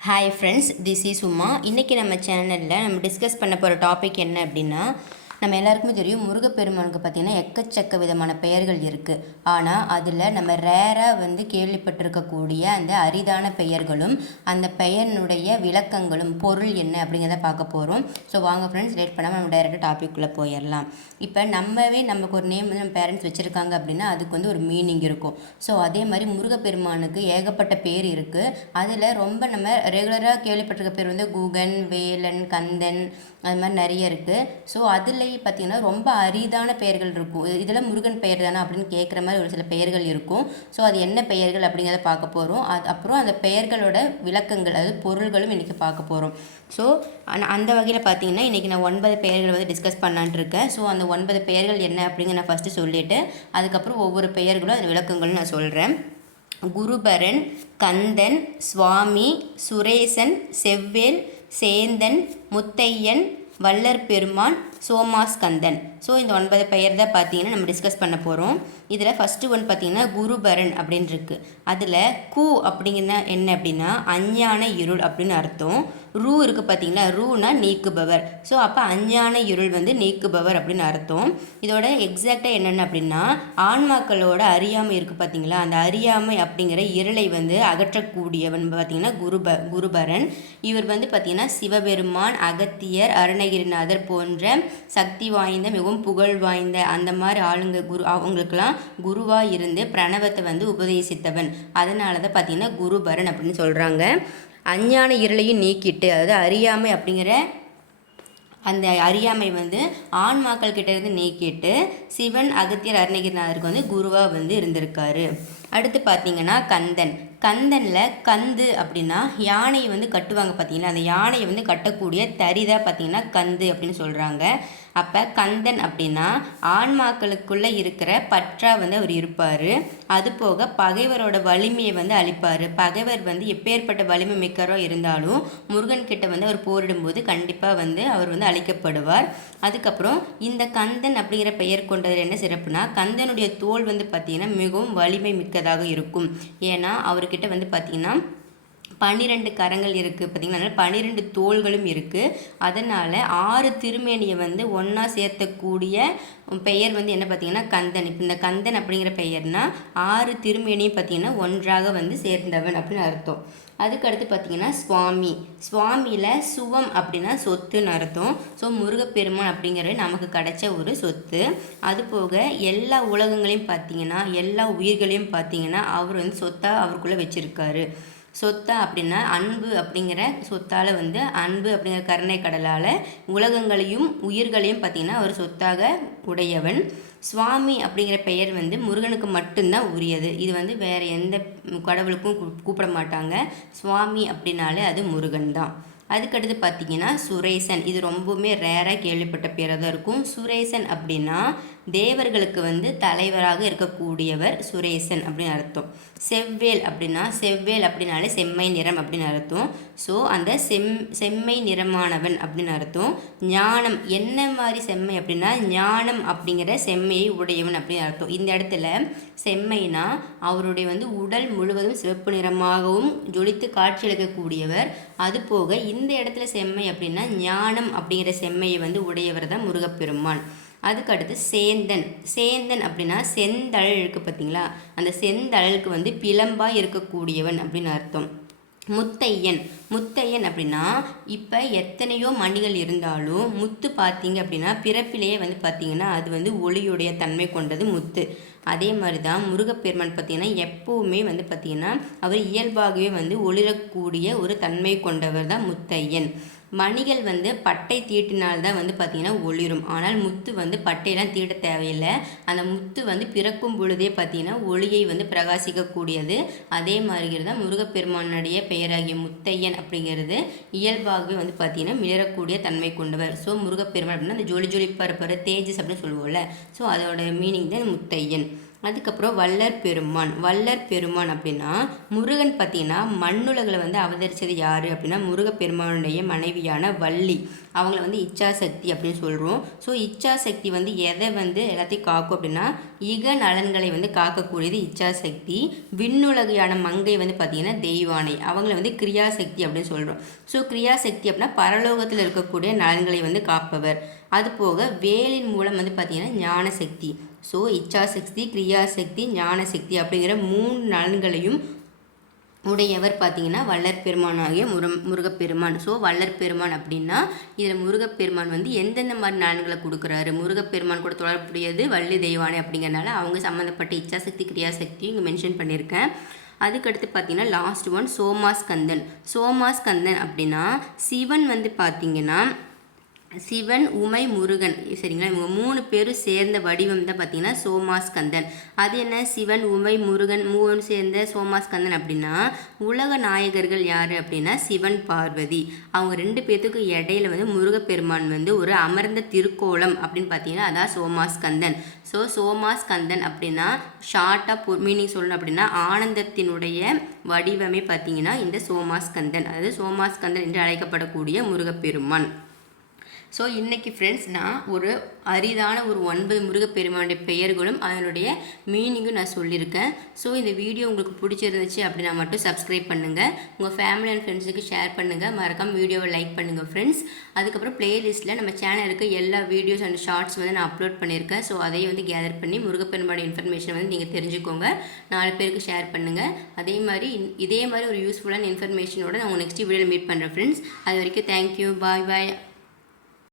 Hi friends this is Uma இன்றைக்கி நம்ம சேனலில் நம்ம டிஸ்கஸ் பண்ண போகிற டாபிக் என்ன அப்படின்னா நம்ம எல்லாருக்குமே தெரியும் முருகப்பெருமானுக்கு பார்த்திங்கன்னா எக்கச்சக்க விதமான பெயர்கள் இருக்குது ஆனால் அதில் நம்ம ரேராக வந்து கேள்விப்பட்டிருக்கக்கூடிய அந்த அரிதான பெயர்களும் அந்த பெயரினுடைய விளக்கங்களும் பொருள் என்ன அப்படிங்கிறத பார்க்க போகிறோம் ஸோ வாங்க ஃப்ரெண்ட்ஸ் லேட் பண்ணாமல் நம்ம டைரெக்டாக டாபிக்குள்ளே போயிடலாம். இப்போ நம்மவே நமக்கு ஒரு நேம் வந்து நம்ம பேரண்ட்ஸ் வச்சுருக்காங்க அப்படின்னா அதுக்கு வந்து ஒரு மீனிங் இருக்கும். ஸோ அதே மாதிரி முருகப்பெருமானுக்கு ஏகப்பட்ட பேர் இருக்குது அதில் ரொம்ப நம்ம ரெகுலராக கேள்விப்பட்டிருக்க பேர் வந்து குகன் வேலன் கந்தன் அது மாதிரி நிறைய இருக்குது ஸோ அதுலேயே பார்த்திங்கன்னா ரொம்ப அரிதான பெயர்கள் இருக்கும். இதில் முருகன் பெயர் தானே அப்படின்னு கேட்குற மாதிரி ஒரு சில பெயர்கள் இருக்கும். ஸோ அது என்ன பெயர்கள் அப்படிங்கிறத பார்க்க போகிறோம் அது அப்புறம் அந்த பெயர்களோட விளக்கங்கள் அதாவது பொருள்களும் இன்றைக்கி பார்க்க போகிறோம் ஸோ அந்த வகையில் பார்த்தீங்கன்னா இன்றைக்கி நான் ஒன்பது பெயர்கள் வந்து டிஸ்கஸ் பண்ணான்ட்டு இருக்கேன். ஸோ அந்த ஒன்பது பெயர்கள் என்ன அப்படிங்கிற நான் ஃபஸ்ட்டு சொல்லிவிட்டு அதுக்கப்புறம் ஒவ்வொரு பெயர்களும் அந்த விளக்கங்களும் நான் சொல்கிறேன் குருபரன் கந்தன் சுவாமி சுரேசன் செவ்வேல் சேந்தன் முத்தையன் வல்லர் பெருமான் சோமாஸ்கந்தன். ஸோ இந்த ஒன்பது பெயர் தான் பார்த்தீங்கன்னா நம்ம டிஸ்கஸ் பண்ண போகிறோம் இதில் ஃபஸ்ட்டு ஒன் பார்த்தீங்கன்னா குருபரன் அப்படின்னு இருக்குது அதில் கு அப்படிங்கிற என்ன அப்படின்னா அஞ்ஞான இருள் அப்படின்னு அர்த்தம். ரூ இருக்குது பார்த்தீங்களா ரூனா நீக்குபவர். ஸோ அப்போ அஞ்ஞான இருள் வந்து நீக்குபவர் அப்படின்னு அர்த்தம். இதோட எக்ஸாக்டாக என்னென்ன அப்படின்னா ஆன்மாக்களோட அறியாமை இருக்குது பார்த்தீங்களா அந்த அறியாமை அப்படிங்கிற இருளை வந்து அகற்றக்கூடியவன் பார்த்தீங்கன்னா குருப குருபரன். இவர் வந்து பார்த்தீங்கன்னா சிவபெருமான் அகத்தியர் அருணகிரிநாதர் போன்ற சக்தி வாய்ந்த மிகவும் புகழ் வாய்ந்த அந்த மாதிரி ஆளுங்க குரு அவங்களுக்கெல்லாம் குருவாக இருந்து பிரணவத்தை வந்து உபதேசித்தவன். அதனால தான் பார்த்தீங்கன்னா குருபரன் அப்படின்னு சொல்கிறாங்க அஞ்ஞான இருளையும் நீக்கிட்டு அதாவது அறியாமை அப்படிங்கிற அந்த அறியாமை வந்து ஆன்மாக்கள் கிட்ட இருந்து நீக்கிட்டு சிவன் அகத்தியர் அருணகிரிநாதருக்கு வந்து குருவாக வந்து இருந்திருக்காரு. அடுத்து பார்த்தீங்கன்னா கந்தன். கந்தனில் கந்து அப்படின்னா யானையை வந்து கட்டுவாங்க பார்த்தீங்கன்னா அந்த யானையை வந்து கட்டக்கூடிய தரிதாக பார்த்தீங்கன்னா கந்து அப்படின்னு சொல்கிறாங்க அப்போ கந்தன் அப்படின்னா ஆன்மாக்களுக்குள்ளே இருக்கிற பற்றா வந்து அவர் இருப்பார். அது போக பகைவரோட வலிமையை வந்து அளிப்பார். பகைவர் வந்து எப்பேற்பட்ட வலிமை மிக்கரோ இருந்தாலும் முருகன் கிட்ட வந்து அவர் போரிடும்போது கண்டிப்பாக வந்து அவர் வந்து அழிக்கப்படுவார். அதுக்கப்புறம் இந்த கந்தன் அப்படிங்கிற பெயர் கொண்டதில் என்ன சிறப்புனா கந்தனுடைய தோல் வந்து பார்த்திங்கன்னா மிகவும் வலிமை மிக்கதாக இருக்கும். ஏன்னா அவர்கிட்ட வந்து பார்த்திங்கன்னா பன்னிரெண்டு கரங்கள் இருக்குது பார்த்திங்கன்னா பன்னிரெண்டு தோள்களும் இருக்குது அதனால் ஆறு திருமேனியை வந்து ஒன்றா சேர்த்தக்கூடிய பெயர் வந்து என்ன பார்த்திங்கன்னா கந்தன். இப்போ இந்த கந்தன் அப்படிங்கிற பெயர்னா ஆறு திருமேனியும் பார்த்திங்கன்னா ஒன்றாக வந்து சேர்ந்தவன் அப்படின்னு அர்த்தம். அதுக்கடுத்து பார்த்திங்கன்னா சுவாமி. சுவாமியில் சுவம் அப்படின்னா சொத்துன்னு அர்த்தம். ஸோ முருகப்பெருமான் அப்படிங்கிறது நமக்கு கிடைச்ச ஒரு சொத்து. அது போக எல்லா உலகங்களையும் பார்த்திங்கன்னா எல்லா உயிர்களையும் பார்த்திங்கன்னா அவர் வந்து சொத்தாக அவருக்குள்ளே வச்சுருக்காரு. சொத்தா அப்படின்னா அன்பு அப்படிங்கிற சொத்தால் வந்து அன்பு அப்படிங்கிற கருணை கடலால் உலகங்களையும் உயிர்களையும் பார்த்திங்கன்னா ஒரு சொத்தாக உடையவன். சுவாமி அப்படிங்கிற பெயர் வந்து முருகனுக்கு மட்டும்தான் உரியது. இது வந்து வேறு எந்த கடவுளுக்கும் கூப்பிட மாட்டாங்க. சுவாமி அப்படின்னாலே அது முருகன் தான் அதுக்கடுத்து பார்த்தீங்கன்னா சுரேசன். இது ரொம்பவுமே ரேராக கேள்விப்பட்ட பேராக தான் இருக்கும். சுரேசன் அப்படின்னா தேவர்களுக்கு வந்து தலைவராக இருக்கக்கூடியவர் சுரேசன் அப்படின்னு அர்த்தம். செவ்வேல் அப்படின்னா செவ்வேல் அப்படின்னாலே செம்மை நிறம் அப்படின்னு அர்த்தம். ஸோ அந்த செம் செம்மை நிறமானவன் அப்படின்னு அர்த்தம். ஞானம் என்ன மாதிரி செம்மை அப்படின்னா ஞானம் அப்படிங்கிற செம்மையை உடையவன் அப்படின்னு அர்த்தம். இந்த இடத்துல செம்மைனா அவருடைய வந்து உடல் முழுவதும் சிவப்பு நிறமாகவும் ஜொலித்து காட்சியளிக்கக்கூடியவர் அது போக இந்த இடத்துல செம்மை அப்படின்னா ஞானம் அப்படிங்கிற செம்மையை வந்து உடையவர் தான் முருகப்பெருமான். அதுக்கடுத்து சேந்தன். சேந்தன் அப்படின்னா செந்தழல் இருக்குது பார்த்தீங்களா? அந்த செந்தழலுக்கு வந்து பிளம்பாக இருக்கக்கூடியவன் அப்படின்னு அர்த்தம். முத்தையன். முத்தையன் அப்படின்னா இப்போ எத்தனையோ மணிகள் இருந்தாலும் முத்து பார்த்தீங்க அப்படின்னா பிறப்பிலேயே வந்து பார்த்தீங்கன்னா அது வந்து ஒளியுடைய தன்மை கொண்டது முத்து. அதே மாதிரி தான் முருகப்பெருமான் பார்த்திங்கன்னா எப்போவுமே வந்து பார்த்திங்கன்னா அவர் இயல்பாகவே வந்து ஒளிரக்கூடிய ஒரு தன்மை கொண்டவர் தான் முத்தையன். மணிகள் வந்து பட்டை தீட்டினால்தான் வந்து பார்த்திங்கன்னா ஒளிரும். ஆனால் முத்து வந்து பட்டையெல்லாம் தீட்ட தேவையில்லை. அந்த முத்து வந்து பிறக்கும் பொழுதே பார்த்திங்கன்னா ஒளியை வந்து பிரகாசிக்கக்கூடியது. அதே மாதிரி தான் முருகப்பெருமானுடைய பெயராகிய முத்தையன் அப்படிங்கிறது இயல்பாகவே வந்து பார்த்திங்கன்னா மிளரக்கூடிய தன்மை கொண்டவர். ஸோ முருகப்பெருமான் அப்படின்னா அந்த ஜொலி ஜொலிப்பாக இருப்பார் தேஜஸ் அப்படின்னு சொல்லுவோம்ல. ஸோ அதோட மீனிங் தான் முத்தையன். அதுக்கப்புறம் வல்லர் பெருமான். வல்லர் பெருமான் அப்படின்னா முருகன் பார்த்தீங்கன்னா மண்ணுலகில் வந்து அவதரித்தது யார் அப்படின்னா முருகப்பெருமானுடைய மனைவியான வள்ளி. அவங்கள வந்து இச்சாசக்தி அப்படின்னு சொல்கிறோம் ஸோ இச்சாசக்தி வந்து எதை வந்து எல்லாத்தையும் காக்கும் அப்படின்னா இக நலன்களை வந்து காக்கக்கூடியது இச்சாசக்தி. விண்ணுலகையான மங்கை வந்து பார்த்திங்கன்னா தெய்வானை. அவங்கள வந்து கிரியாசக்தி அப்படின்னு சொல்கிறோம் ஸோ கிரியாசக்தி அப்படின்னா பரலோகத்தில் இருக்கக்கூடிய நலன்களை வந்து காப்பவர். அது போக வேலின் மூலம் வந்து பார்த்திங்கன்னா ஞானசக்தி. ஸோ இச்சாசக்தி கிரியாசக்தி ஞானசக்தி அப்படிங்கிற மூணு நலன்களையும் உடையவர் பார்த்தீங்கன்னா வல்லற் பெருமான் ஆகிய முரு முருகப்பெருமான். ஸோ வள்ளற் பெருமான் அப்படின்னா இதில் முருகப்பெருமான் வந்து எந்தெந்த மாதிரி நலன்களை கொடுக்குறாரு? முருகப்பெருமான் கூட தொடர்புடையது வள்ளி தெய்வானை அப்படிங்கிறனால அவங்க சம்மந்தப்பட்ட இச்சாசக்தி கிரியாசக்தி இங்கே மென்ஷன் பண்ணியிருக்கேன். அதுக்கடுத்து பார்த்தீங்கன்னா லாஸ்ட் ஒன் சோமாஸ்கந்தன். சோமாஸ்கந்தன் அப்படின்னா சிவன் வந்து பார்த்தீங்கன்னா சிவன் உமை முருகன். சரிங்களா? இவங்க மூணு பேரும் சேர்ந்த வடிவம் தான் பார்த்தீங்கன்னா சோமாஸ்கந்தன். அது என்ன? சிவன் உமை முருகன் மூணு சேர்ந்த சோமாஸ்கந்தன் அப்படின்னா உலக நாயகர்கள் யார் அப்படின்னா சிவன் பார்வதி. அவங்க ரெண்டு பேர்த்துக்கு இடையில வந்து முருகப்பெருமான் வந்து ஒரு அமர்ந்த திருக்கோலம் அப்படின்னு பார்த்தீங்கன்னா அதான் சோமாஸ்கந்தன். ஸோ சோமாஸ்கந்தன் அப்படின்னா ஷார்ட்டாக மீனிங் சொல்லணும் அப்படின்னா ஆனந்தத்தினுடைய வடிவமே பார்த்தீங்கன்னா இந்த சோமாஸ்கந்தன். அதாவது சோமாஸ்கந்தன் என்று அழைக்கப்படக்கூடிய முருகப்பெருமான். ஸோ இன்றைக்கி ஃப்ரெண்ட்ஸ் நான் ஒரு அரிதான ஒரு ஒன்பது முருகப்பெருமானுடைய பெயர்களும் அதனுடைய மீனிங்கும் நான் சொல்லியிருக்கேன். ஸோ இந்த வீடியோ உங்களுக்கு பிடிச்சிருந்துச்சு அப்படின்னா மட்டும் சப்ஸ்கிரைப் பண்ணுங்கள் உங்கள் ஃபேமிலி அண்ட் ஃப்ரெண்ட்ஸுக்கு ஷேர் பண்ணுங்கள் மறக்காமல் வீடியோவை லைக் பண்ணுங்கள் ஃப்ரெண்ட்ஸ் அதுக்கப்புறம் ப்ளேலிஸ்ட்டில் நம்ம சேனலுக்கு எல்லா வீடியோஸ் அண்ட் ஷார்ட்ஸ் வந்து நான் அப்லோட் பண்ணியிருக்கேன். ஸோ அதையும் வந்து கேதர் பண்ணி முருகப்பெருமானுடைய இன்ஃபர்மேஷன் வந்து நீங்கள் தெரிஞ்சுக்கோங்க. நாலு பேருக்கு ஷேர் பண்ணுங்கள் அதே மாதிரி இதே மாதிரி ஒரு யூஸ்ஃபுல்லான இன்ஃபர்மேஷனோட நான் உங்கள் நெக்ஸ்ட் வீடியோவில் மீட் பண்ணுறேன் ஃப்ரெண்ட்ஸ் அது வரைக்கும் தேங்க்யூ பாய் பாய்